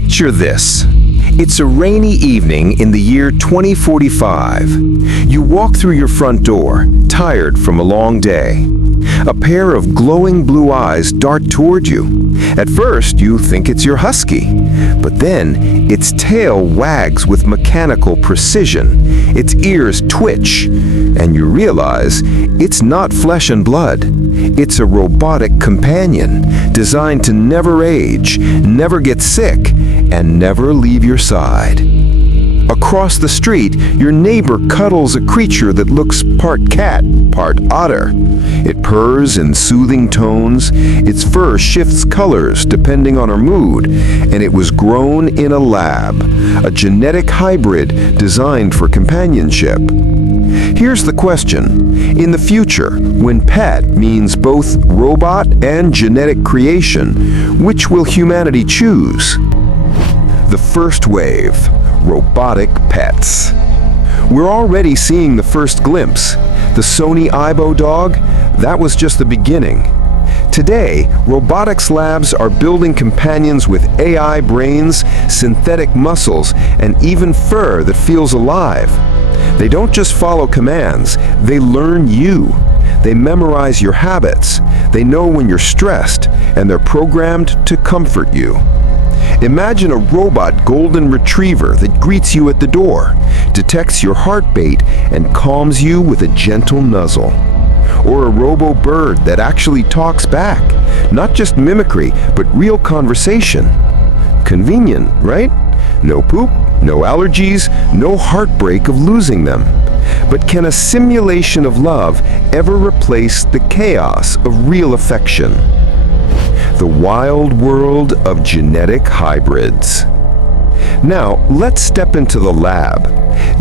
Picture this. It's a rainy evening in the year 2045. You walk through your front door, tired from a long day. A pair of glowing blue eyes dart toward you. At first, you think it's your husky, but then its tail wags with mechanical precision. Its ears twitch, and you realize it's not flesh and blood. It's a robotic companion designed to never age, never get sick, and never leave your side. Across the street, your neighbor cuddles a creature that looks part cat, part otter. It purrs in soothing tones, its fur shifts colors depending on her mood, and it was grown in a lab, a genetic hybrid designed for companionship. Here's the question. In the future, when pet means both robot and genetic creation, which will humanity choose? The first wave. Robotic pets. We're already seeing the first glimpse. The Sony Aibo dog, that was just the beginning. Today, robotics labs are building companions with AI brains, synthetic muscles, and even fur that feels alive. They don't just follow commands, they learn you. They memorize your habits. They know when you're stressed, and they're programmed to comfort you. Imagine a robot golden retriever that greets you at the door, detects your heartbeat, and calms you with a gentle nuzzle. Or a robo-bird that actually talks back, not just mimicry, but real conversation. Convenient, right? No poop, no allergies, no heartbreak of losing them. But can a simulation of love ever replace the chaos of real affection? The wild world of genetic hybrids. Now, let's step into the lab.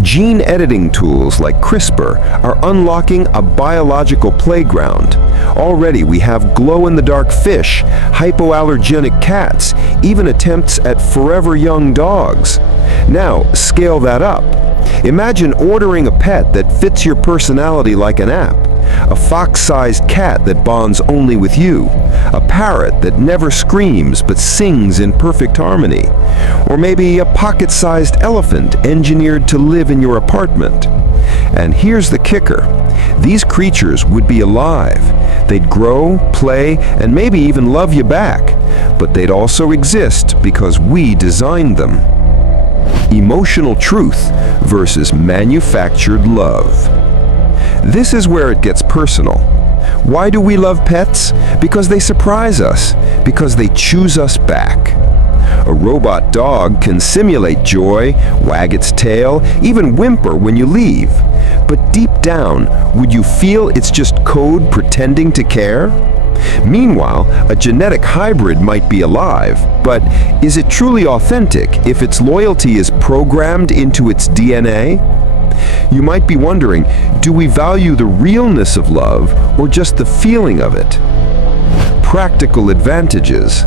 Gene editing tools like CRISPR are unlocking a biological playground. Already we have glow-in-the-dark fish, hypoallergenic cats, even attempts at forever young dogs. Now, scale that up. Imagine ordering a pet that fits your personality like an app. A fox-sized cat that bonds only with you, a parrot that never screams but sings in perfect harmony, or maybe a pocket-sized elephant engineered to live in your apartment. And here's the kicker. These creatures would be alive. They'd grow, play, and maybe even love you back, but they'd also exist because we designed them. Emotional truth versus manufactured love. This is where it gets personal. Why do we love pets? Because they surprise us, because they choose us back. A robot dog can simulate joy, wag its tail, even whimper when you leave. But deep down, would you feel it's just code pretending to care? Meanwhile, a genetic hybrid might be alive, but is it truly authentic if its loyalty is programmed into its DNA? You might be wondering, do we value the realness of love or just the feeling of it? Practical advantages.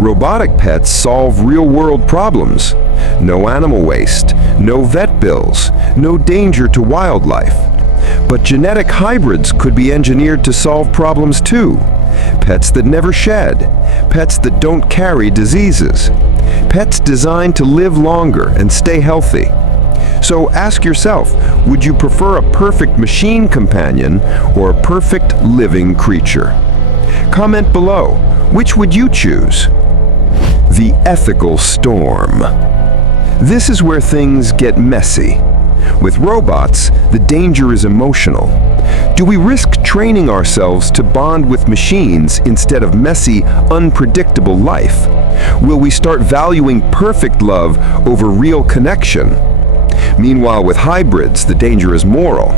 Robotic pets solve real-world problems. No animal waste, no vet bills, no danger to wildlife. But genetic hybrids could be engineered to solve problems too. Pets that never shed, pets that don't carry diseases, pets designed to live longer and stay healthy. So ask yourself, would you prefer a perfect machine companion or a perfect living creature? Comment below, which would you choose? The ethical storm. This is where things get messy. With robots, the danger is emotional. Do we risk training ourselves to bond with machines instead of messy, unpredictable life? Will we start valuing perfect love over real connection? Meanwhile, with hybrids, the danger is moral.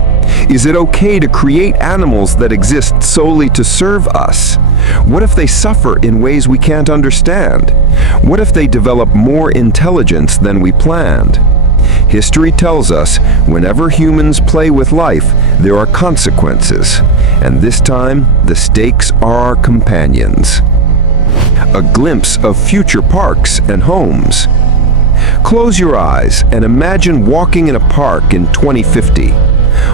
Is it okay to create animals that exist solely to serve us? What if they suffer in ways we can't understand? What if they develop more intelligence than we planned? History tells us, whenever humans play with life, there are consequences. And this time, the stakes are our companions. A glimpse of future parks and homes. Close your eyes and imagine walking in a park in 2050.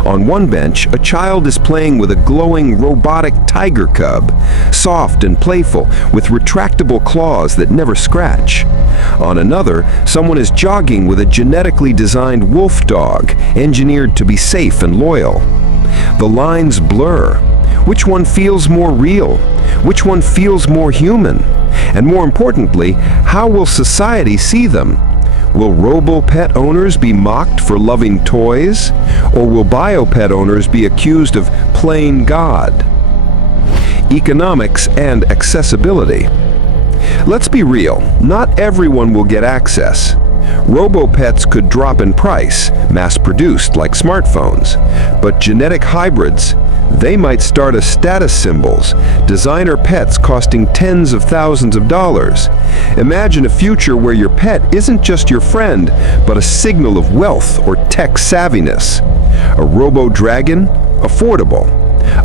On one bench, a child is playing with a glowing robotic tiger cub, soft and playful, with retractable claws that never scratch. On another, someone is jogging with a genetically designed wolf dog, engineered to be safe and loyal. The lines blur. Which one feels more real? Which one feels more human? And more importantly, how will society see them? Will robo-pet owners be mocked for loving toys? Or will bio-pet owners be accused of playing God? Economics and accessibility. Let's be real, not everyone will get access. Robo-pets could drop in price, mass-produced like smartphones. But genetic hybrids, they might start as status symbols, designer pets costing tens of thousands of dollars. Imagine a future where your pet isn't just your friend, but a signal of wealth or tech savviness. A robo-dragon? Affordable.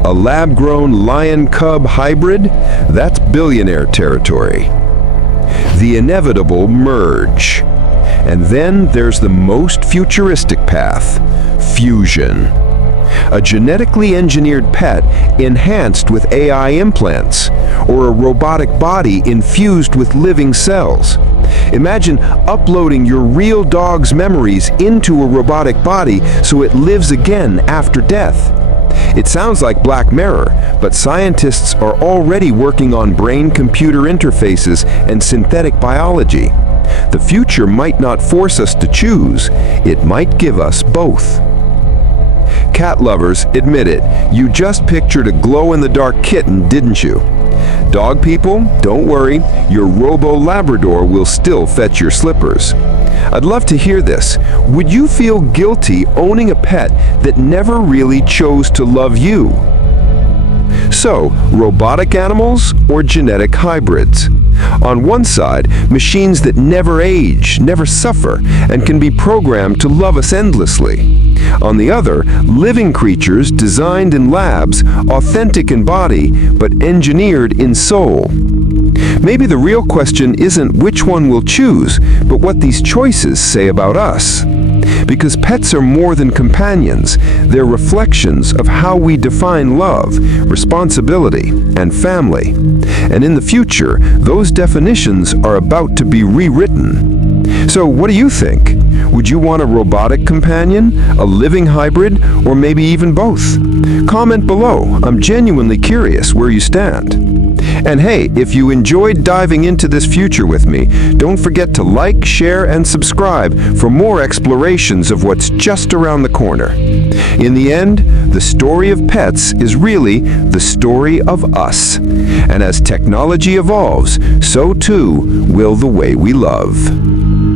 A lab-grown lion-cub hybrid? That's billionaire territory. The inevitable merge. And then there's the most futuristic path, fusion. A genetically engineered pet enhanced with AI implants, or a robotic body infused with living cells. Imagine uploading your real dog's memories into a robotic body so it lives again after death. It sounds like Black Mirror, but scientists are already working on brain-computer interfaces and synthetic biology. The future might not force us to choose, it might give us both. Cat lovers, admit it, you just pictured a glow-in-the-dark kitten, didn't you? Dog people, don't worry, your robo-labrador will still fetch your slippers. I'd love to hear this. Would you feel guilty owning a pet that never really chose to love you? So, robotic animals or genetic hybrids? On one side, machines that never age, never suffer, and can be programmed to love us endlessly. On the other, living creatures designed in labs, authentic in body, but engineered in soul. Maybe the real question isn't which one we'll choose, but what these choices say about us. Because pets are more than companions, they're reflections of how we define love, responsibility, and family. And in the future, those definitions are about to be rewritten. So what do you think? Would you want a robotic companion, a living hybrid, or maybe even both? Comment below. I'm genuinely curious where you stand. And hey, if you enjoyed diving into this future with me, don't forget to like, share, and subscribe for more explorations of what's just around the corner. In the end, the story of pets is really the story of us. And as technology evolves, so too will the way we love.